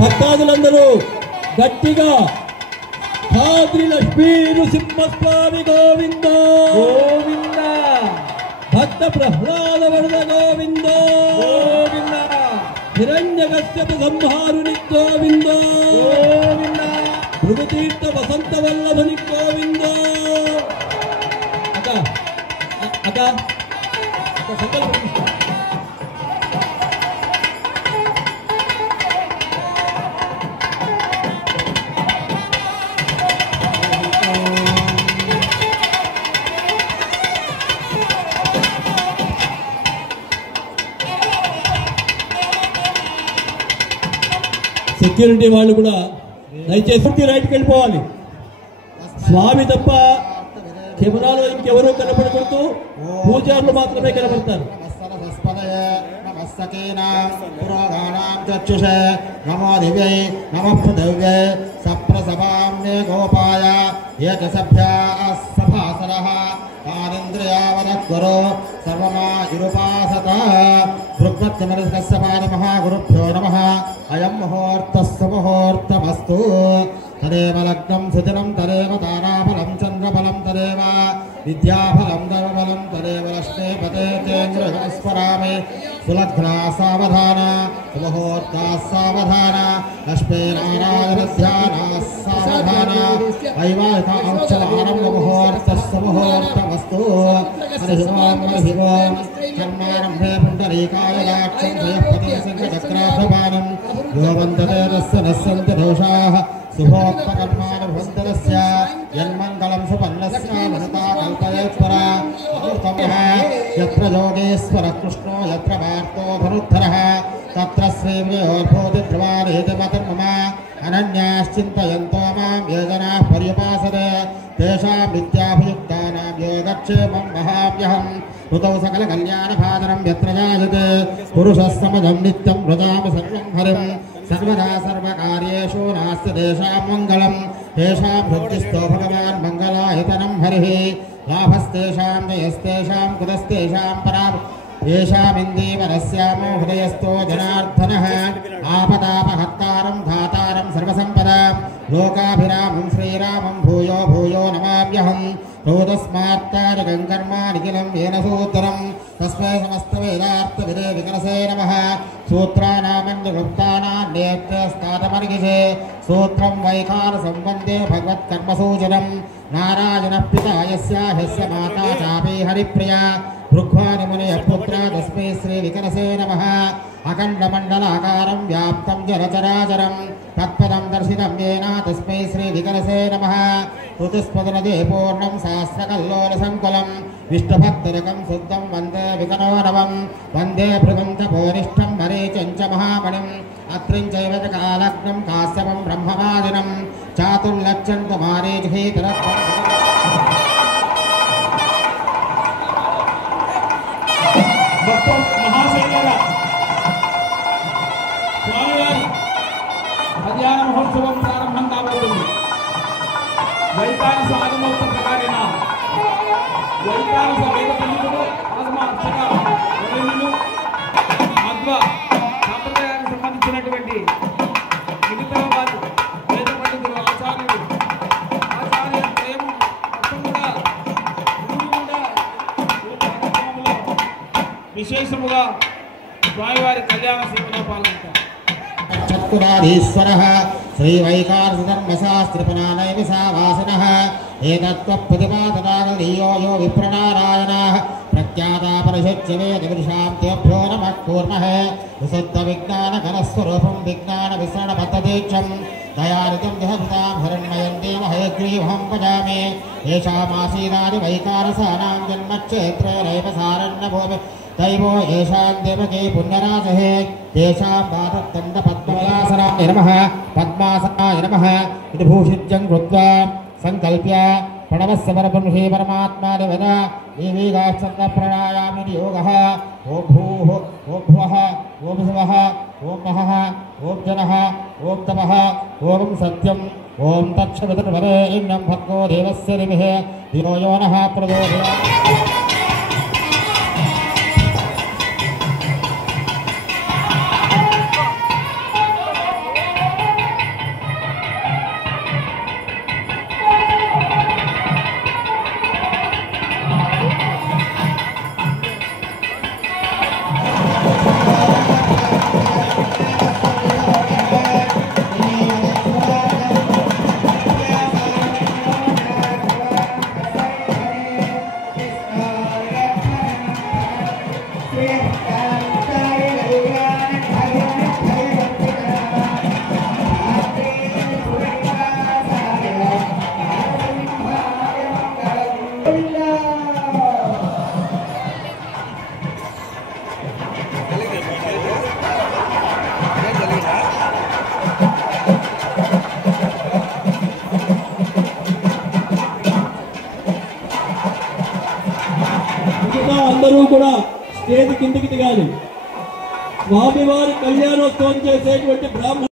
భక్తాదులందరూ గట్టిగా భాద్రి లక్ష్మీ నృసింహస్వామి గోవింద గోవింద, భక్త ప్రహ్లాద వరద గోవింద గోవింద, హిరణ్యకశ్యప సంహారుని గోవింద గోవింద, భృగుతీర్థ వసంత వల్లభుని గోవింద. అక్క సంకల్పం సెక్యూరిటీ వాళ్ళు కూడా దయచేసి రైట్కి వెళ్ళిపోవాలి. స్వామి తప్ప కెమెరాలో ఇంకెవరూ కనపడకూడదు, పూజారులు మాత్రమే కనపడతారు. నమో దివ్యై నమః పృథివ్యై సప్రసభామ్యే గోపాయ ఏక సభ్యా సభాసరః తానింద్రియావనద్గురో సర్వమాయురుపాసత భృగ్వత్యమనస్కస్యపాని మహాగురుభ్యో నమః. అయం ముహూర్తస్సు ముహూర్తమస్తు. తదేవ లగ్నం సుదినం తదేవ తారాఫలం చంద్రఫలం తదేవ విద్యాఫలం దైవఫలం తదేవ లక్ష్మీపతే కేంద్రస్మరామి. సులగ్నా సావధాన సుముహూర్తా సావధాన లక్ష్మీనారాయణ ధ్యానా సావధాన వైవాహిక ఔషధారంభ ముహూర్తస్సు ముహూర్తమస్తు. హరి ఓం కర్మారంభే పుండరీకాయ దాక్షం భయపదే శంఖచక్రాభ్యపానం యోవంతతే రస్య నస్యంతి దోషాః శుభోక్తకర్మానుభవంతరస్య యన్మంగళం సుపన్నస్య వనతా కల్పయేత్పరా అమృతమః. యత్ర యోగేశ్వర కృష్ణో యత్ర వార్తో ధనుద్ధరః తత్ర శ్రీవ్యోర్భూతి ధ్రువానేతి మతర్మమ. అనన్యాశ్చింతయంతో మాం ఏ జనాః పర్యుపాసతే తేషాం విద్యాభియుక్తానాం యోగక్షేమం వహామ్యహం. ఋతౌ సకల కళ్యాణభాదనం యత్ర జాయతే పురుషः సమజం నిత్యం వ్రజామి సర్వం హరిం. సర్వదా సర్వకార్యేషు నాస్తి తేషాం మంగళం. తేషాం హృద్యస్థో భగవాన్ మంగళాయతనం హరిః. లాభస్తేషాం జయస్తేషాం కుతస్తేషాం పరాం येषामिन्दीवरस्यामो हृदयस्थो जनार्दनः. आपदापहत्तारं धातारं सर्वसम्पदां लोकाभिरामं श्रीरामं भूयो भूयो नमाम्यहं. तस्मात्तारकं कर्मानिखिलं येन सूत्रं तस्मै समस्तवेदार्थविदे विकरसे नमः. सूत्राणामन्यगुप्तानां नेत्यस्तातमर्गिषे सूत्रं वैखारसं वन्दे भगवत्कर्मसूचनं. नारायणः पिता यस्य माता चापि हरिप्रिया भृग्वानिमुनिपुत्र तस्मै श्रीविकरसे नमः. अखण्डमण्डलाकारं व्याप्तं जलचराचरं तत्पदं दर्शितं येन तस्मै श्रीविकरसे नमः. ऋतुस्पदनदे पूर्णं सहस्रकल्लोलसङ्कुलं विष्णुभक्तरकं शुद्धं वन्दे विकनोरवं. वन्दे भृगं तपोनिष्ठं मरीचं च महामणिम् अत्रिं चैव च कालग्नं काश्यपं ब्रह्मवादिनं चातुर्लक्षं तु मारीचिहीतरत्वं. మహాశైలారా, స్వామివారి కళ్యాణ మహోత్సవం ప్రారంభం కాబోతుంది. వైకానస ఆగమోక్త ప్రకారేణ వైకానస వేద పండితులు ఆగమ అర్చక వరేణ్యులు మధ్వ సాంప్రదాయానికి సంబంధించినటువంటి మిగతా వారు వేద పండితులు ఆచార్య ప్రేమ మొత్తం కూడా విశేషముగా స్వామివారి కళ్యాణ సేవలో పాల్గొంటారు. చత్కురాధీశ్వరః శ్రీ వైఖారసధర్మశాస్త్రపునానైమిషావాసినః ఏతత్వప్రతిపాదనాగలీయో యో విప్రనారాయణాః ప్రఖ్యాతాపరిషత్య వేదవిషాం తేభ్యో నమః కూర్మః. విశుద్ధ విజ్ఞానఘనస్వరూపం విజ్ఞానవిసరణబద్ధదీక్షం దయానిధిం దిహభితాం హిరణ్మయం దేవహయగ్రీవహం భజామి. ఏషామాసీనాది వైఖారసానాం జన్మక్షేత్రేణైవ సారణ్యభూమి दैवो येषां देवकी पुण्यराजः तेषां पादत्तण्डपद्मविलासनाय नमः पद्मासनाय नमः. विभूषित्यं कृत्वा सङ्कल्प्य प्रणवस्य परब्रह्मणे परमात्माने वद देवीगाश्चन्द्र प्राणायामि योगः. ॐ भूः ॐ भुवः ॐ भुवः ॐ महः ॐ जनः ॐ तपः ॐ सत्यम् ॐ तत्सवितुर्वरेण्यं भर्गो देवस्य धीमहि धियो यो नः प्रचोदयात्. అందరూ కూడా స్టేజ్ కిందికి దిగాలి. స్వామివారి కళ్యాణోత్సవం చేసేటువంటి బ్రాహ్మణ